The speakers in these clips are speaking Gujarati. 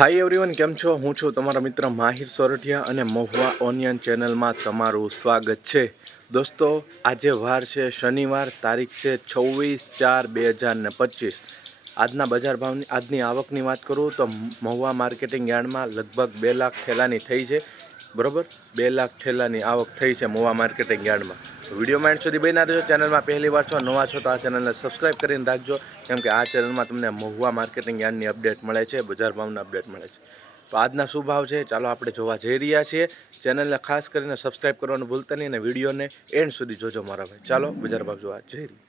હાય એવરીવન કેમ છો? હું છું તમારા મિત્ર માહિર સોરઠિયા અને મહુવા ઓનિયન ચેનલમાં તમારું સ્વાગત છે. દોસ્તો, આજે વાર છે શનિવાર, તારીખ છે છવ્વીસ ચાર બે હજાર ને પચીસ. આજના બજાર ભાવની, આજની આવકની વાત કરું તો મહુવા માર્કેટિંગ યાર્ડમાં લગભગ બે લાખ થેલાની થઈ છે. બરોબર બે લાખ ઠેલાની આવક થઈ છે મહુવા માર્કેટિંગ યાર્ડમાં વિડીયોમાં એન્ડ સુધી બન્યા રહેજો ચેનલમાં પહેલી વાર છો નવા છો તો આ ચેનલને સબસ્ક્રાઈબ કરીને રાખજો કેમ કે આ ચેનલમાં તમને મહુવા માર્કેટિંગ યાર્ડની અપડેટ મળે છે બજાર ભાવના અપડેટ મળે છે તો આજના શું ભાવ છે ચાલો આપણે જોવા જઈ રહ્યા છીએ ચેનલને ખાસ કરીને સબસ્ક્રાઈબ કરવાનું ભૂલતા નહીં અને વિડીયોને એન્ડ સુધી જોજો મારા ભાઈ ચાલો બજાર ભાવ જોવા જઈ રહ્યા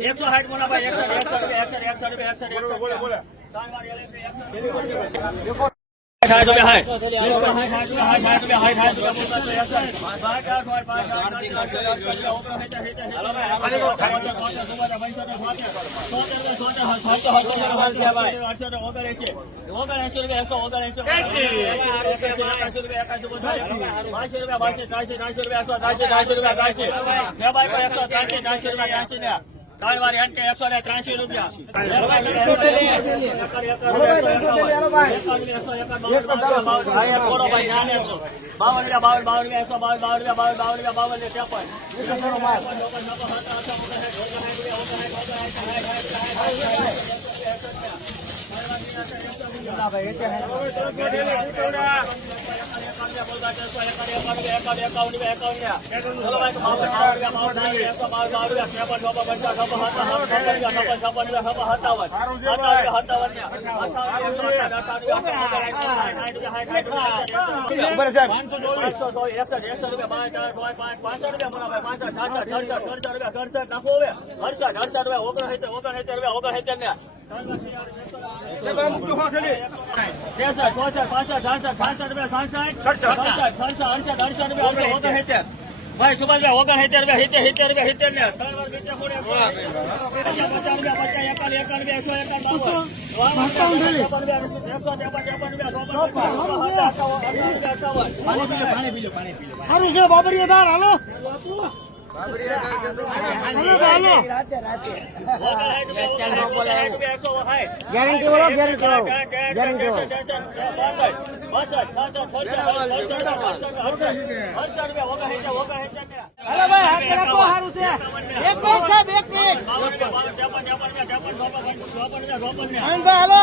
એકસો સાઠ બોલા ભાઈ એકસો એકસો રૂપિયા એકસો એકસો રૂપિયા એકસો એકસો બોલે બોલે સાઠ રૂપિયા હાય સાઠ રૂપિયા હાય સાઠ એકસો ને ત્રાસી રૂપિયા. બાવન બાવન બાવન એકસો બાવન બાવન બાવન બાવન બાવન ને ત્રેપન ભાઈ સુભાષભાઈ ઓગણ સિત્તેર રૂપિયા સિત્તેર સિત્તેર રૂપિયા સિત્તેર ને ત્રણ વાર સિત્તેર ખૂણે પચાસ રૂપિયા પચાસ એકાવન એકાવન એકસો એકાવન બાવન એકસો ત્રેપન ત્રેપન રૂપિયા ચોપન સારું છે બાબરીએ દાર હાલો. ગેરંટી વાળો ગેરંટી વાળો. ગેરંટી વાળો. હાલો ભાઈ હાથ રાખો સારું છે. એક મિનિટ સાહેબ એક મિનિટ. હાલો.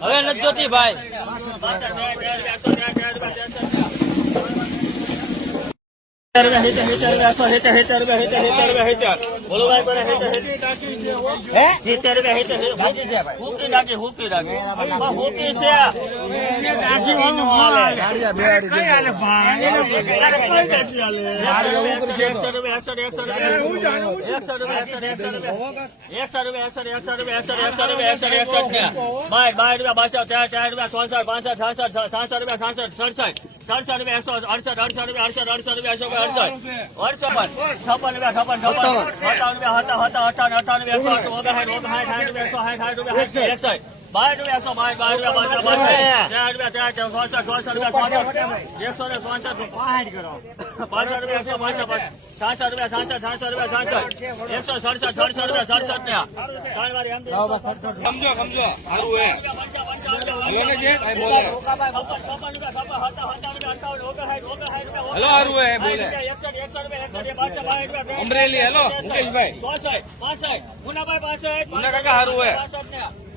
પણ નથી જોતી હુકી બાય બાય રૂપિયા બાસઠ ચાર ચાર રૂપિયા ચોસઠ પાંસઠ છાસઠ સાસઠ રૂપિયા સાસઠ સડસઠ સડસઠ રૂપિયા એકસો અડસઠ અડસઠ રૂપિયા અડસઠ અડસઠ રૂપિયા એકસો અડસઠ. અડસઠ. છપ્પન રૂપિયા છપ્પન છપ્પન. સત્તાવન રૂપિયા હતા હતા અઠાવન અઠાવન રૂપિયા એકસો હાઈ સાઠ રૂપિયા એકસો સાઠ સાઠ રૂપિયા એકસઠ બાર રૂપિયા એકસો બાર બાર રૂપિયા બાર ત્રણ રૂપિયા એકસો ને સાતસો રૂપિયા સાતસો સાતસો રૂપિયા સાતસો એકસો સડસઠ સડસઠ રૂપિયા સડસઠ ને ત્રણ વાર સમજો સમજો સારું હે હલો છે ભાઈ બોલે હલો હારું હે બોલે અમરેલી હેલો મુકેશભાઈ મુના કાકા હારું હે હે